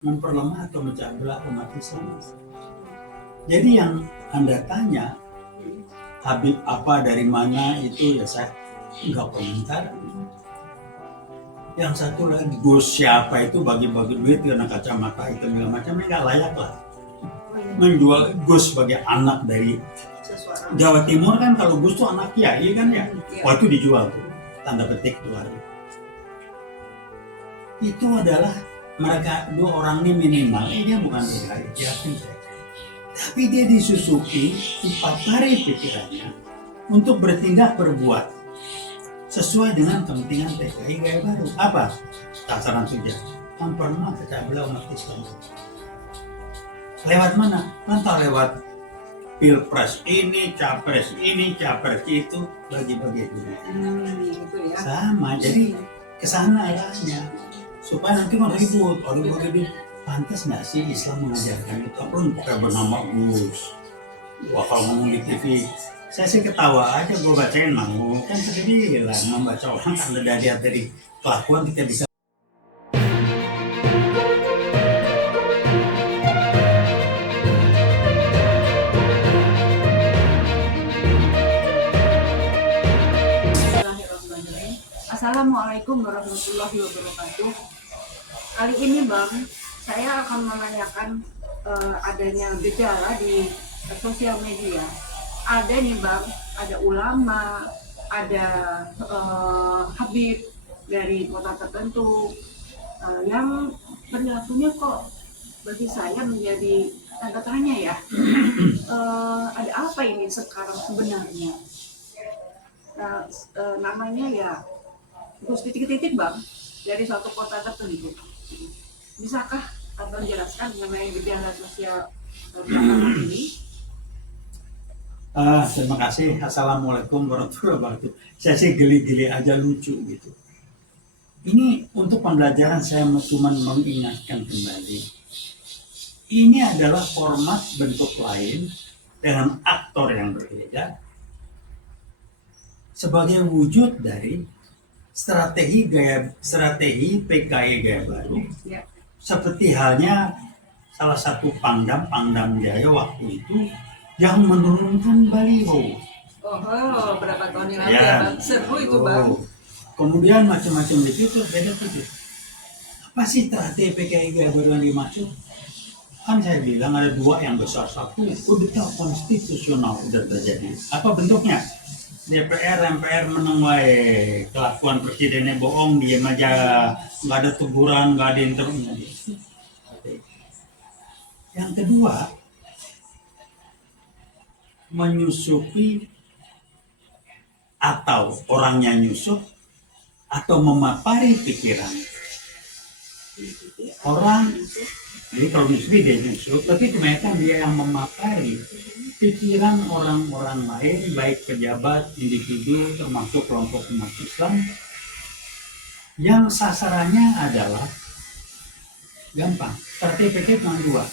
memperlemah atau memecah belah umat Islam. Jadi yang Anda tanya, Habib apa dari mana itu ya saya nggak komentar. Yang satu lagi Gus siapa itu bagi-bagi duit karena kacamata hitam segala macamnya nggak layak lah. Menjual Gus sebagai anak dari Jawa Timur kan, kalau Gus tuh anak kiai kan ya, itu dijual tuh, tanda petik tuh lagi. Itu adalah mereka dua orang ini minimal, dia bukan PKI, yakin saya. Tapi dia disusupi, dipatari pikirannya untuk bertindak berbuat sesuai dengan kepentingan PKI gaya baru. Apa? Sasaran saja, memperlemah pecah belah umat Islam. Lewat mana? Entah lewat pilpres ini, capres itu, bagi-bagi duit. Sama, jadi kesana arahnya. Supaya nanti kan ribut, bagi pantas nggak sih Islam mengajarkan itu? Apalagi pakai bernama Gus. Wah, kalau ngomong di TV, saya sih ketawa aja, gue bacain mau kan sedih lah membaca orang kan dari kelakuan kita bisa. Assalamualaikum warahmatullahi wabarakatuh. Kali ini Bang, saya akan menanyakan adanya gejala di sosial media. Ada nih Bang, ada ulama, ada habib dari kota tertentu yang perilakunya kok bagi saya menjadi tanda tanya ya. Ada apa ini sekarang sebenarnya? Namanya ya terus titik-titik Bang, dari suatu kota tertentu. Bisakah Abang jelaskan mengenai gejala sosial ini? Terima kasih. Assalamualaikum warahmatullahi wabarakatuh. Saya sih geli-geli aja, lucu gitu. Ini untuk pembelajaran saya cuma mengingatkan kembali. Ini adalah format bentuk lain dengan aktor yang berbeda sebagai wujud dari strategi PKI gaya baru, seperti halnya salah satu Pangdam Jaya waktu itu yang menurunkan baliho. Berapa tahun yang lalu ya, Bang? Seru itu Bang. Kemudian macam-macam itu beda tuh. Apa sih strategi PKI gaya baru yang dimaksud? Kan saya bilang ada dua yang besar. Satu, kudeta konstitusional udah terjadi. Apa bentuknya? DPR, MPR menengahi kelakuan presidennya bohong, diam aja, nggak ada teguran, nggak ada interview. Yang kedua, menyusupi atau orangnya nyusup atau memapari pikiran orang. Jadi kalau nyusupi dia nyusup, tapi ternyata dia yang memapari pikiran orang-orang lain, baik pejabat, individu, termasuk kelompok umat Islam, yang sasarannya adalah gampang. Strategi cuma dua.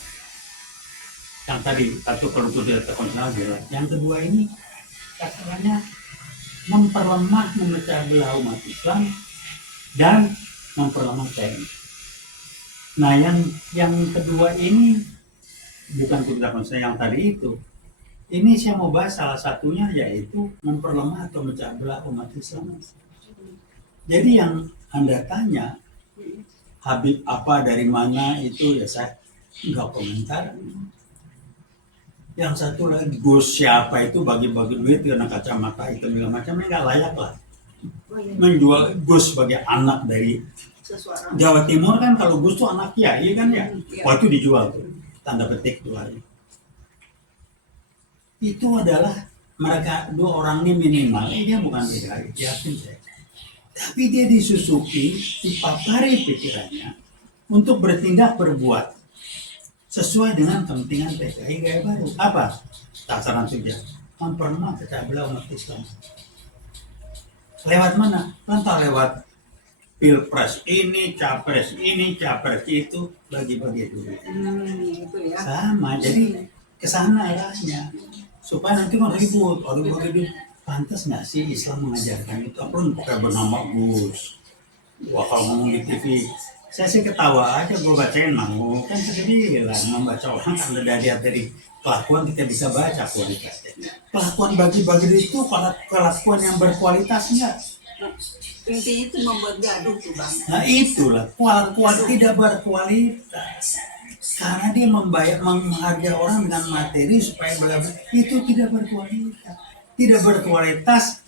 Yang tadi, satu kalau sudah terkonsentrasi jelas. Yang kedua ini sasarannya memperlemah, memecah belah umat Islam dan memperlemah TNI. Nah, yang kedua ini bukan kita konsen yang tadi itu. Ini saya mau bahas salah satunya, yaitu memperlemah atau memecah belah umat Islam. Jadi yang Anda tanya, Habib apa dari mana itu ya saya nggak komentar. Yang satu lagi Gus siapa itu bagi-bagi duit karena kacamata hitam segala macamnya nggak layak lah. Menjual Gus sebagai anak dari Jawa Timur kan, kalau Gus tuh anak kiai kan ya, itu dijual tuh, tanda petik tuh lagi. Itu adalah mereka dua orang ini minimal, dia bukan PKI, yakin saya. Tapi dia disusupi, dipatari pikirannya untuk bertindak berbuat sesuai dengan kepentingan PKI gaya baru. Apa? Sasaran saja, memperlemah pecah belah umat Islam. Lewat mana? Entah lewat pilpres ini, capres itu, bagi-bagi duit. Sama, jadi kesana arahnya. Supaya nanti kan ribut, bagi pantas nggak sih Islam mengajarkan itu? Apalagi pakai bernama Gus. Wah, kalau ngomong di TV, Saya sih ketawa aja, gue bacain mau kan sudah bilang membaca orang kan udah dilihat dari kelakuan kita bisa baca kualitasnya. Kelakuan bagi-bagi itu kelakuan yang berkualitas enggak? Nah, intinya itu membuat gaduh tuh bang. Nah itulah kualitas tidak berkualitas. Karena dia menghargai orang dengan materi supaya itu tidak berkualitas. Tidak berkualitas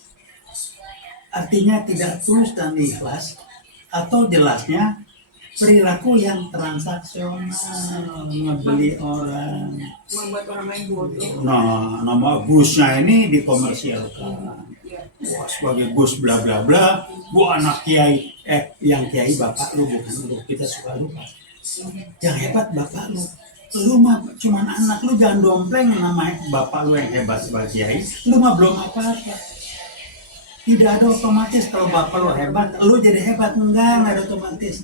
artinya tidak tulus dan ikhlas, atau jelasnya perilaku yang transaksional, ngebeli orang. Membuat orang lain bodoh. Nah, nama Gusnya ini dikomersialkan. Ya. Wah, sebagai Gus bla bla bla, gua anak kiai, yang kiai bapak lu bukan lu, kita suka lupa. Yang hebat bapak lu mah cuman anak lu, jangan dompleng nama bapak lu yang hebat sebagai kiai, lu mah belum apa-apa. Tidak ada otomatis kalau bapak lu hebat, lu jadi hebat, enggak ada otomatis.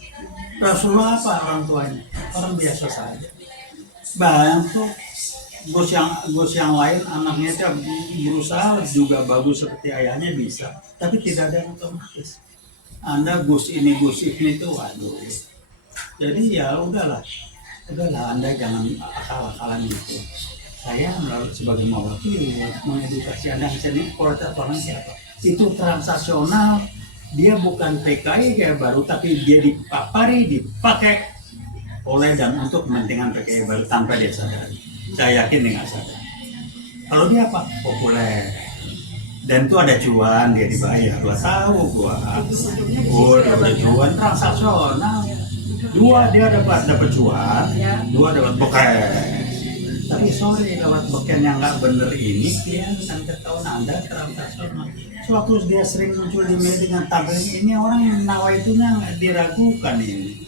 Rasulullah apa orang tuanya? Orang biasa saja. Bayang tuh Gus yang lain anaknya berusaha juga bagus seperti ayahnya bisa, tapi tidak ada yang otomatis. Anda Gus ini tuh waduh. Jadi ya udahlah Anda jangan akal-akalan gitu. Saya sebagai mewakili mengedukasi Anda sendiri, kualitas orang siapa? Itu transaksional, dia bukan PKI kayak baru, tapi dia dipakai oleh dan untuk kepentingan PKI baru tanpa dia sadari. Saya yakin dia nggak sadar. Kalau dia apa? Populer. Dan itu ada cuan, dia dibayar. Gua tahu gua. Udah cuan transaksional. Dua dia dapat cuan, dua dapat beken. Tapi sorry, dapat beken yang nggak bener ini kelihatan ketahuan Anda transaksional. Suatu dia sering muncul di media dengan tampil ini, orang yang nawaitunya diragukan ini.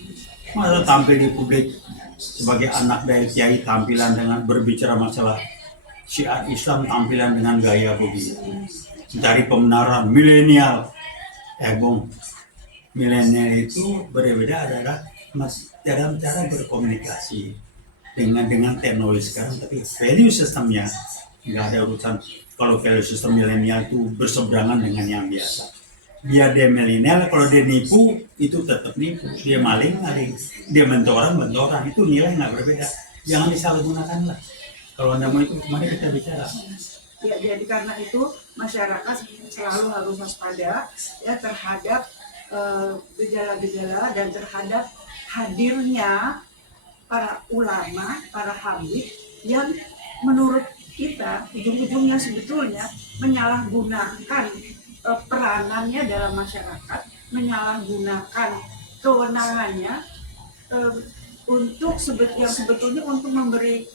Masa tampil di publik sebagai anak dari kiai, tampilan dengan berbicara masalah syiar Islam, tampilan dengan gaya begitu. Mencari pembenaran milenial. Bung, milenial itu berbeda adalah dalam cara berkomunikasi dengan teknologi sekarang, tapi value sistemnya nggak ada urusan. Kalau value sistem milenial itu berseberangan dengan yang biasa. Dia milenial, kalau dia nipu itu tetap nipu, dia maling, dia mentoran, itu nilai nggak berbeda. Jangan disalahgunakan lah. Kalau Anda mau itu, mari kita bicara. Ya, jadi karena itu masyarakat selalu harus waspada ya terhadap gejala-gejala dan terhadap hadirnya para ulama, para habib yang menurut kita ujung-ujungnya sebetulnya menyalahgunakan peranannya dalam masyarakat, menyalahgunakan kewenangannya untuk yang sebetulnya untuk memberi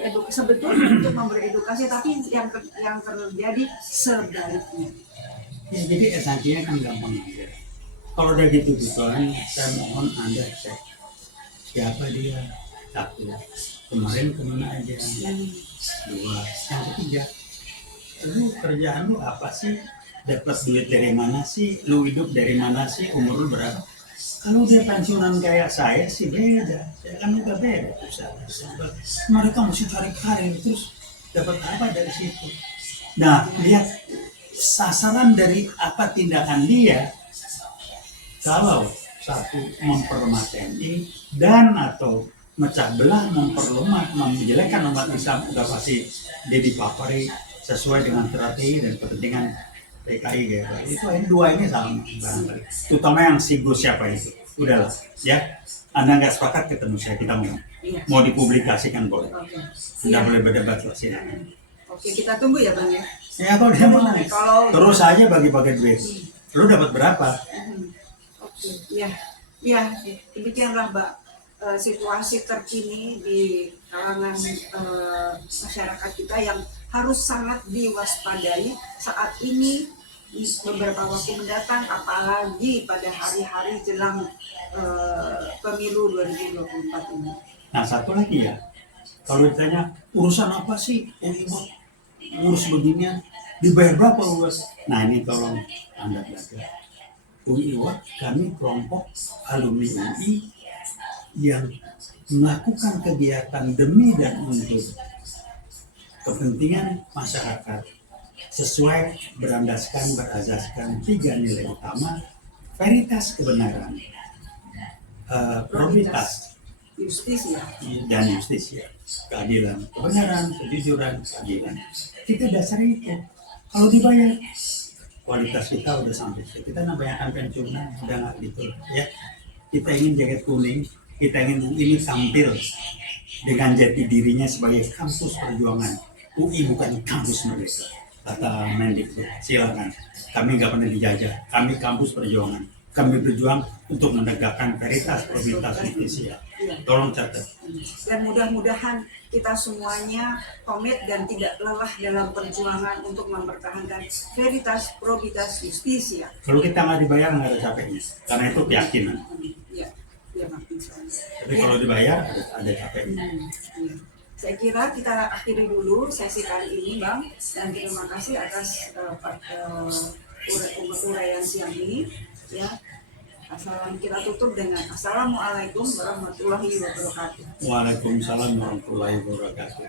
edukasi, sebetulnya untuk memberi edukasi, tapi yang terjadi sebaliknya. Ya, jadi esensinya kan gampang aja. Kalau udah gitu-gituan, saya mohon Anda cek siapa dia. Satu, kemarin kemana aja. Dua, yang ketiga, lu kerjaan lu apa sih? Dapat duit dari mana sih? Lu hidup dari mana sih? Umur lu berapa? Kalau dia pensiunan kayak saya sih beda. Saya kan udah beda. Mereka mesti cari karir terus dapat apa dari situ. Nah, lihat sasaran dari apa tindakan dia. Kalau satu memperlemah TNI dan atau mecah belah, memperlemah, menjelekkan umat Islam, udah pasti dia dipapari sesuai dengan strategi dan kepentingan PKI gitu. Itu ini dua ini sama barangkali. Terutama yang si Gus siapa itu. Udahlah, ya. Anda nggak sepakat ketemu saya, kita mau dipublikasikan boleh. Tidak boleh berdebat lah silakan. Oke, kita tunggu ya Bang ya. Ya kalau dia mau, terus aja bagi-bagi duit. Lu dapat berapa? Oke, ya, demikianlah Mbak situasi terkini di kalangan masyarakat kita yang harus sangat diwaspadai saat ini, beberapa waktu mendatang, apalagi pada hari-hari jelang pemilu 2024 ini. Nah satu lagi ya, kalau ditanya urusan apa sih, urus beginian, dibayar berapa urus? Nah ini tolong Anda belajar. UI-IWA, kami kelompok alumni UI yang melakukan kegiatan demi dan untuk kepentingan masyarakat sesuai berazaskan 3 nilai utama: veritas, kebenaran, Probabilitas Justisia. dan justisia, keadilan, kebenaran, kejujuran, keadilan. Kita dasar itu. Kalau dibayar, kualitas kita udah sampai. Kita namanya pensiunan udah nggak gitu ya. Kita ingin jaket kuning, kita ingin ini tampil dengan jati dirinya sebagai kampus perjuangan. UI bukan kampus mereka, kata Mendikbud. Silakan, kami nggak pernah dijajah, kami kampus perjuangan. Kami berjuang untuk menegakkan veritas, probabilitas, justisia. Tolong catat. Dan mudah-mudahan kita semuanya komit dan tidak lelah dalam perjuangan untuk mempertahankan veritas, probabilitas, justisia. Kalau kita nggak dibayar nggak ada capeknya, karena itu keyakinan. Ya, ya Bang. Tapi kalau dibayar ada capeknya. Ya. Saya kira kita akhiri dulu sesi kali ini, Bang. Dan terima kasih atas uraian siang ini. Ya, kita tutup dengan Assalamualaikum warahmatullahi wabarakatuh. Waalaikumsalam warahmatullahi wabarakatuh.